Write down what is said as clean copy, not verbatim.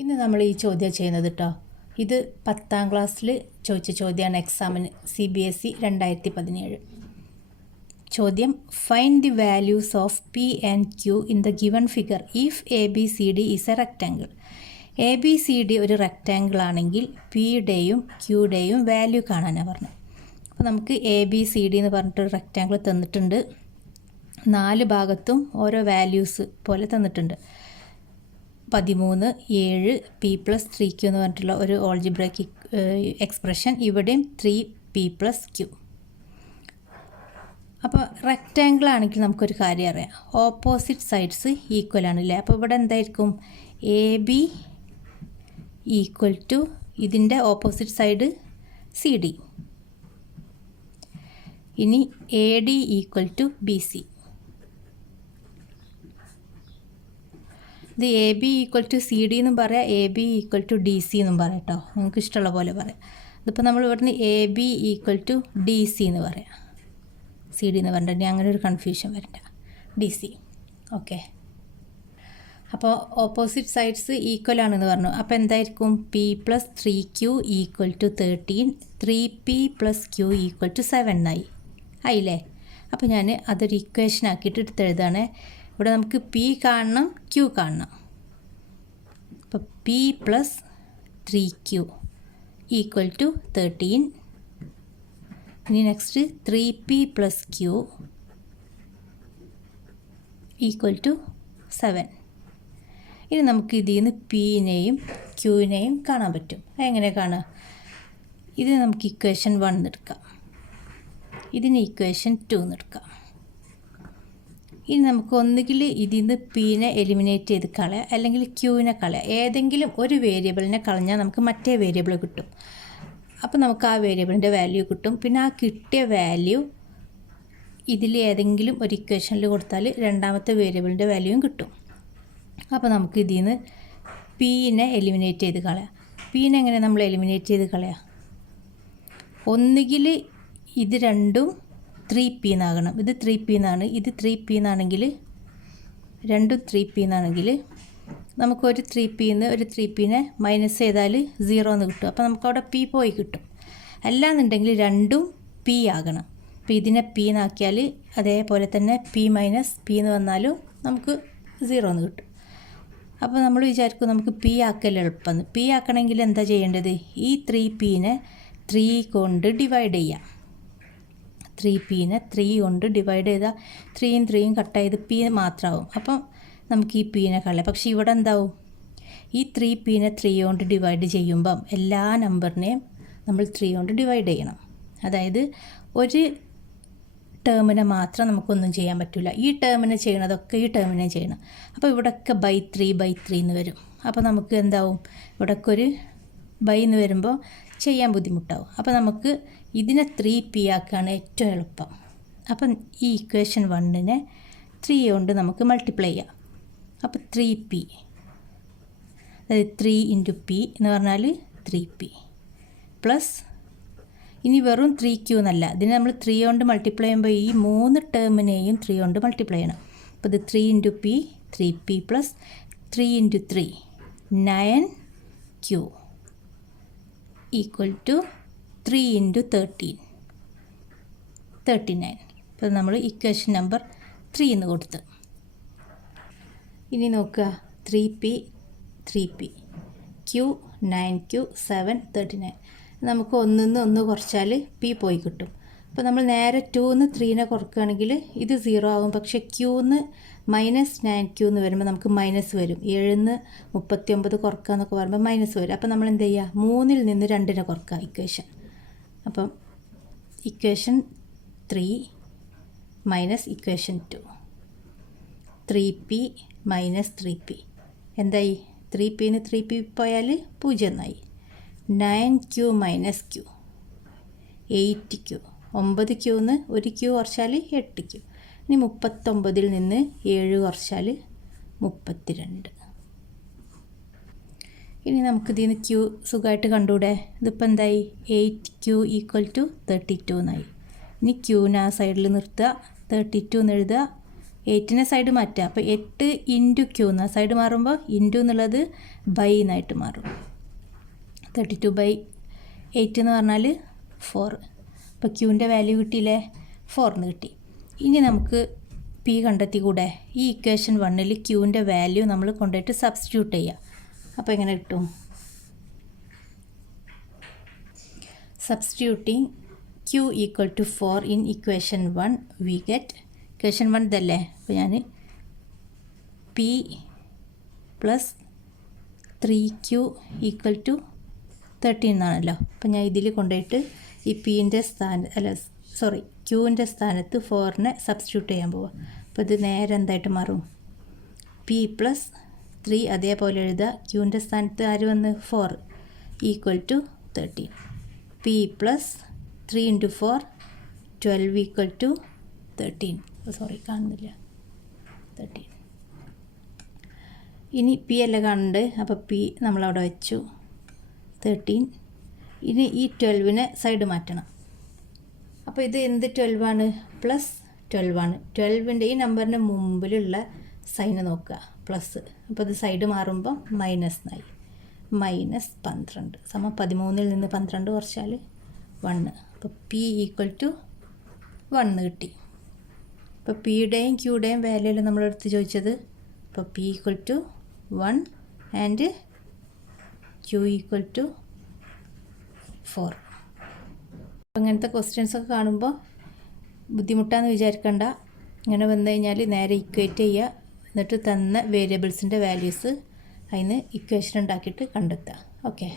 ഇന്ന് നമ്മൾ ഈ ചോദ്യം ചെയ്യുന്നത് കേട്ടോ. ഇത് 10ാം ക്ലാസ്സിൽ ചോദിച്ച ചോദ്യമാണ്. എക്സാമിന് CBSE 2017. ചോദ്യം: find the values of P and Q in the given figure if ABCD is A rectangle. ABCD ഒരു റെക്റ്റാങ്കിൾ ആണെങ്കിൽ പിയുടെയും ക്യൂയുടെയും വാല്യൂ കാണാനാണ് പറഞ്ഞത്. അപ്പോൾ നമുക്ക് ABCD എന്ന് പറഞ്ഞിട്ടൊരു റെക്റ്റാങ്കിൾ തന്നിട്ടുണ്ട്. 4 ഭാഗത്തും ഓരോ വാല്യൂസ് പോലെ തന്നിട്ടുണ്ട്. 13, 7, P+3Q എന്ന് പറഞ്ഞിട്ടുള്ള ഒരു ഓൾജിബ്രയ്ക്ക് എക്സ്പ്രഷൻ. ഇവിടെയും 3P+Q. അപ്പോൾ റെക്റ്റാങ്കിൾ ആണെങ്കിൽ നമുക്കൊരു കാര്യം അറിയാം, ഓപ്പോസിറ്റ് സൈഡ്സ് ഈക്വൽ ആണല്ലേ. അപ്പോൾ ഇവിടെ എന്തായിരിക്കും? AB ഈക്വൽ ടു ഇതിൻ്റെ ഓപ്പോസിറ്റ് സൈഡ് CD. ഇനി AD ഈക്വൽ ടു BC. ഇത് AB ഈക്വൽ ടു CD എന്നും പറയാം, AB ഈക്വൽ ടു DC എന്നും പറയാം കേട്ടോ. നിങ്ങൾക്ക് ഇഷ്ടമുള്ള പോലെ പറയാം. ഇതിപ്പോൾ നമ്മൾ ഇവിടുന്ന് AB ഈക്വൽ ടു DC എന്ന് പറയാം. CD എന്ന് പറഞ്ഞിട്ടുണ്ടെങ്കിൽ അങ്ങനെ ഒരു കൺഫ്യൂഷൻ വരണ്ട. DC. ഓക്കെ. അപ്പോൾ ഓപ്പോസിറ്റ് സൈഡ്സ് ഈക്വൽ ആണെന്ന് പറഞ്ഞു. അപ്പോൾ എന്തായിരിക്കും? P+3Q equal to 13, 3P+Q equal to 7 ആയില്ലേ. അപ്പോൾ ഞാൻ അതൊരു ഇക്വേഷൻ ആക്കിയിട്ട് എടുത്തെഴുതാണ്. ഇവിടെ നമുക്ക് P കാണണം, Q കാണണം. അപ്പോൾ P+3Q ഈക്വൽ ടു 13. ഇനി നെക്സ്റ്റ് 3P+Q ഈക്വൽ ടു 7. ഇനി നമുക്ക് ഇതിൽ നിന്ന് Pനെയും Qനെയും കാണാൻ പറ്റും. എങ്ങനെ കാണുക? ഇത് നമുക്ക് ഇക്വേഷൻ 1 എടുക്കാം, ഇതിന് ഇക്വേഷൻ 2 എടുക്കാം. ഇനി നമുക്ക് ഒന്നുകിൽ ഇതിൽ നിന്ന് Pനെ എലിമിനേറ്റ് ചെയ്ത് കളയാം, അല്ലെങ്കിൽ Qനെ കളയാം. ഏതെങ്കിലും ഒരു വേരിയബിളിനെ കളഞ്ഞാൽ നമുക്ക് മറ്റേ വേരിയബിൾ കിട്ടും. അപ്പോൾ നമുക്ക് ആ വേരിയബിളിൻ്റെ വാല്യൂ കിട്ടും. പിന്നെ ആ കിട്ടിയ വാല്യൂ ഇതിൽ ഏതെങ്കിലും ഒരു ഇക്വേഷനിൽ കൊടുത്താൽ രണ്ടാമത്തെ വേരിയബിളിൻ്റെ വാല്യൂയും കിട്ടും. അപ്പോൾ നമുക്ക് ഇതിൽ നിന്ന് Pനെ എലിമിനേറ്റ് ചെയ്ത് കളയാം. Pനെ എങ്ങനെ നമ്മൾ എലിമിനേറ്റ് ചെയ്ത് കളയാം? ഒന്നുകിൽ ഇത് രണ്ടും 3P എന്നാകണം. ഇത് 3P എന്നാണ്, ഇത് 3P എന്നാണെങ്കിൽ, രണ്ടും 3P എന്നാണെങ്കിൽ നമുക്കൊരു 3P നിന്ന് ഒരു 3Pനെ മൈനസ് ചെയ്താൽ 0 എന്ന് കിട്ടും. അപ്പോൾ നമുക്കവിടെ P പോയി കിട്ടും. അല്ലാന്നുണ്ടെങ്കിൽ രണ്ടും P ആകണം. അപ്പോൾ ഇതിനെ P എന്നാക്കിയാൽ അതേപോലെ തന്നെ P മൈനസ് P എന്ന് വന്നാലും നമുക്ക് 0 എന്ന് കിട്ടും. അപ്പോൾ നമ്മൾ വിചാരിക്കും നമുക്ക് P ആക്കൽ എളുപ്പമെന്ന്. P ആക്കണമെങ്കിൽ എന്താ ചെയ്യേണ്ടത്? ഈ 3Pനെ 3 കൊണ്ട് ഡിവൈഡ് ചെയ്യാം. 3Pനെ 3 കൊണ്ട് ഡിവൈഡ് ചെയ്താൽ 3യും 3യും കട്ട് ചെയ്ത് P മാത്രമാവും. അപ്പം നമുക്ക് ഈ Pനെ കളയാം. പക്ഷേ ഇവിടെ എന്താവും? ഈ 3Pനെ 3 കൊണ്ട് ഡിവൈഡ് ചെയ്യുമ്പം എല്ലാ നമ്പറിനെയും നമ്മൾ 3 കൊണ്ട് ഡിവൈഡ് ചെയ്യണം. അതായത് ഒരു ടേമിനെ മാത്രം നമുക്കൊന്നും ചെയ്യാൻ പറ്റില്ല. ഈ ടേമിനെ ചെയ്യണതൊക്കെ ഈ ടേമിനെ ചെയ്യണം. അപ്പോൾ ഇവിടെയൊക്കെ ബൈ 3 എന്ന് വരും. അപ്പോൾ നമുക്ക് എന്താവും? ഇവിടെയൊക്കെ ഒരു ബൈ എന്ന് വരുമ്പോൾ ചെയ്യാൻ ബുദ്ധിമുട്ടാവും. അപ്പോൾ നമുക്ക് ഇതിനെ 3P ആക്കുകയാണ് ഏറ്റവും എളുപ്പം. അപ്പം ഈ ഇക്വേഷൻ 1നെ 3 കൊണ്ട് നമുക്ക് മൾട്ടിപ്ലൈ ചെയ്യാം. അപ്പോൾ 3P, അതായത് 3 ഇൻറ്റു P എന്ന് പറഞ്ഞാൽ 3P പ്ലസ്, ഇനി വെറും 3Q എന്നല്ല, ഇതിനെ നമ്മൾ 3 കൊണ്ട് മൾട്ടിപ്ലൈ ചെയ്യുമ്പോൾ ഈ 3 ടേമിനെയും 3 കൊണ്ട് മൾട്ടിപ്ലൈ ചെയ്യണം. അപ്പോൾ ഇത് 3 into P, 3P plus 3 into 3 9Q equal to 3 into 13 39. അപ്പോൾ നമ്മൾ ഇക്വേഷൻ നമ്പർ 3 എന്ന് കൊടുത്ത്. ഇനി നോക്കുക, 3P, Q 9Q 7 39. നമുക്ക് 1 നിന്ന് 1 കുറച്ചാൽ P പോയി കിട്ടും. അപ്പോൾ നമ്മൾ നേരെ 2 നിന്ന് 3നെ കുറക്കുകയാണെങ്കിൽ ഇത് 0 ആകും. പക്ഷേ Qന്ന് -9Q എന്ന് വരുമ്പോൾ നമുക്ക് മൈനസ് വരും. 7 നിന്ന് 39 കുറക്കുക എന്നൊക്കെ പറയുമ്പോൾ മൈനസ് വരും. അപ്പോൾ നമ്മൾ എന്ത് ചെയ്യുക? 3ൽ നിന്ന് 2നെ കുറക്കുക ഇക്വേഷൻ. അപ്പം equation 3 minus equation 2, 3P minus 3P എന്തായി? 3Pന്ന് 3P പോയാൽ 0 എന്നായി. 9Q minus Q 8Q, 9Qന്ന് 1Q കുറച്ചാൽ 8Q. ഇനി 39ൽ നിന്ന് 7 കുറച്ചാൽ 32. ഇനി നമുക്ക് ഇതിൽ നിന്ന് Q സുഖമായിട്ട് കണ്ടുകൂടെ? ഇതിപ്പോൾ എന്തായി? 8Q ഈക്വൽ ടു 32 എന്നായി. ഇനി Qനെ ആ സൈഡിൽ നിർത്തുക, 32 എന്ന് എഴുതുക. 8നെ സൈഡ് മാറ്റുക. അപ്പോൾ 8 ഇൻറ്റു ക്യൂ എന്ന സൈഡ് മാറുമ്പോൾ ഇൻറ്റു എന്നുള്ളത് ബൈ എന്നായിട്ട് മാറും. 32/8 എന്ന് പറഞ്ഞാൽ 4. അപ്പോൾ ക്യൂവിൻ്റെ വാല്യൂ കിട്ടിയില്ലേ? 4 എന്ന് കിട്ടി. ഇനി നമുക്ക് പി കണ്ടെത്തി കൂടെ? ഈ ഇക്വേഷൻ 1ൽ ക്യൂവിൻ്റെ വാല്യൂ നമ്മൾ കൊണ്ടുപോയിട്ട് സബ്സ്റ്റിറ്റ്യൂട്ട് ചെയ്യുക. അപ്പോൾ എങ്ങനെ കിട്ടും? Substituting q equal to 4 in equation 1 we get equation 1 ഇതല്ലേ? അപ്പോൾ ഞാൻ P plus 3q equal to 13 എന്നാണല്ലോ. അപ്പോൾ ഞാൻ ഇതിൽ കൊണ്ടുപോയിട്ട് ഈ പിൻ്റെ ക്യൂവിൻ്റെ സ്ഥാനത്ത് 4നെ സബ്സ്റ്റിറ്റ്യൂട്ട് ചെയ്യാൻ പോവുക. അപ്പോൾ ഇത് നേരെ എന്തായിട്ട് മാറും? പി പ്ലസ് 3 അതേപോലെ എഴുതുക. ക്യൂവിൻ്റെ സ്ഥാനത്ത് ആര് വന്ന്? 4 equal to 13. P plus 3 into 4 12 equal to 13. കാണുന്നില്ല, 13. ഇനി പി അല്ല കാണുന്നുണ്ട്. അപ്പോൾ പി നമ്മളവിടെ വെച്ചു 13. ഇനി ഈ 12നെ സൈഡ് മാറ്റണം. അപ്പോൾ ഇത് എന്ത് 12 ആണ്? പ്ലസ് 12 ആണ്. 12ൻ്റെ ഈ നമ്പറിൻ്റെ മുമ്പിലുള്ള സൈന് നോക്കുക, പ്ലസ്. അപ്പോൾ ഇത് സൈഡ് മാറുമ്പോൾ മൈനസ് ആയി. -12 സമം 13ൽ നിന്ന് 12 കുറച്ചാൽ 1. അപ്പോൾ പി ഈക്വൽ ടു 1 കിട്ടി. അപ്പോൾ പിയുടെയും ക്യൂയുടെയും വാല്യൂ നമ്മളെടുത്ത് ചോദിച്ചത്. അപ്പോൾ P equal to 1 and Q equal to 4. അപ്പോൾ ഇങ്ങനത്തെ ക്വസ്റ്റ്യൻസൊക്കെ കാണുമ്പോൾ ബുദ്ധിമുട്ടാന്ന് വിചാരിക്കണ്ട. ഇങ്ങനെ വന്നു കഴിഞ്ഞാൽ നേരെ ഇക്വേറ്റ് ചെയ്യുക. എന്നിട്ട് തന്ന വേരിയബിൾസിൻ്റെ വാല്യൂസ് അതിന് ഇക്വേഷൻ ഉണ്ടാക്കിയിട്ട് കണ്ടെത്തുക. ഓക്കെ.